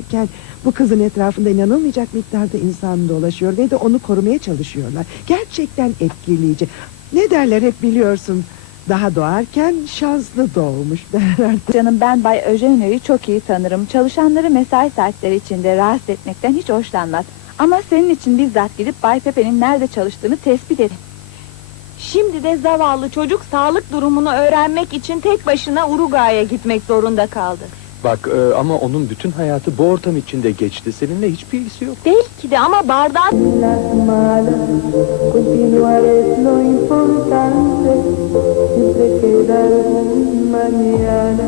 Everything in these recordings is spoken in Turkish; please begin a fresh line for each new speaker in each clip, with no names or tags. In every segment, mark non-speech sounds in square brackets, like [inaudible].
derken bu kızın etrafında inanılmayacak miktarda insan dolaşıyor ve de onu korumaya çalışıyorlar. Gerçekten etkileyici. Ne derler hep biliyorsun. Daha doğarken şanslı doğmuş derler. [laughs]
Canım ben Bay Eugenio'yu çok iyi tanırım. Çalışanları mesai saatleri içinde rahatsız etmekten hiç hoşlanmaz. Ama senin için bizzat gidip Bay Pepe'nin nerede çalıştığını tespit edin.
Şimdi de zavallı çocuk sağlık durumunu öğrenmek için tek başına Uruguay'a gitmek zorunda kaldı.
Bak e, ama onun bütün hayatı bu ortam içinde geçti. Seninle hiçbir ilgisi yok.
Belki de ama bardağı
las malas, continuar es lo importante, siempre queda algún mañana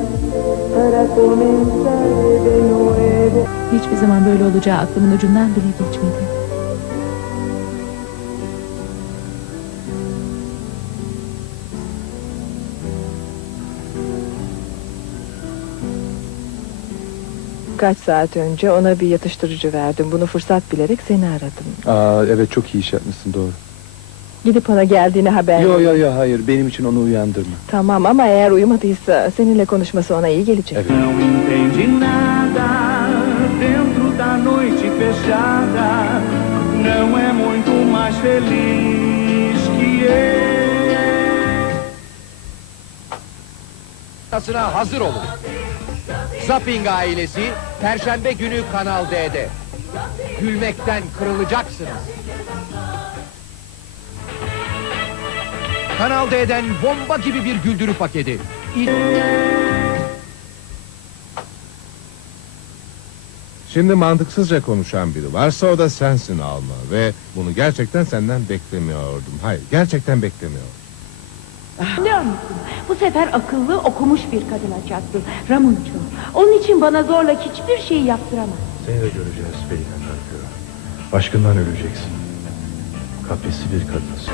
para comenzar de nuevo.
Hiçbir zaman böyle olacağı aklımın ucundan bile geçmedi.
Kaç saat önce ona bir yatıştırıcı verdim. Bunu fırsat bilerek seni aradım.
Aa, evet çok iyi iş yapmışsın doğru.
Gidip ona geldiğini haber
Yo yo yo hayır benim için onu uyandırma.
Tamam ama eğer uyumadıysa seninle konuşması ona iyi gelecek.
Evet.
Não entende nada dentro da noite fechada. Não é muito mais feliz que eu.
Sırasına hazır olun. Zapping ailesi Perşembe günü Kanal D'de. Gülmekten kırılacaksınız. Kanal D'den bomba gibi bir güldürü paketi. İlk...
Şimdi mantıksızca konuşan biri varsa o da sensin Alma ve bunu gerçekten senden beklemiyordum. Hayır, gerçekten beklemiyordum.
Biliyor musun? Bu sefer akıllı okumuş bir kadına çattı. Ramunço. Onun için bana zorla hiçbir şey yaptıramaz.
Seni de göreceğiz Pelin Şarkı. Aşkından öleceksin. Kaprisli bir kadınsın.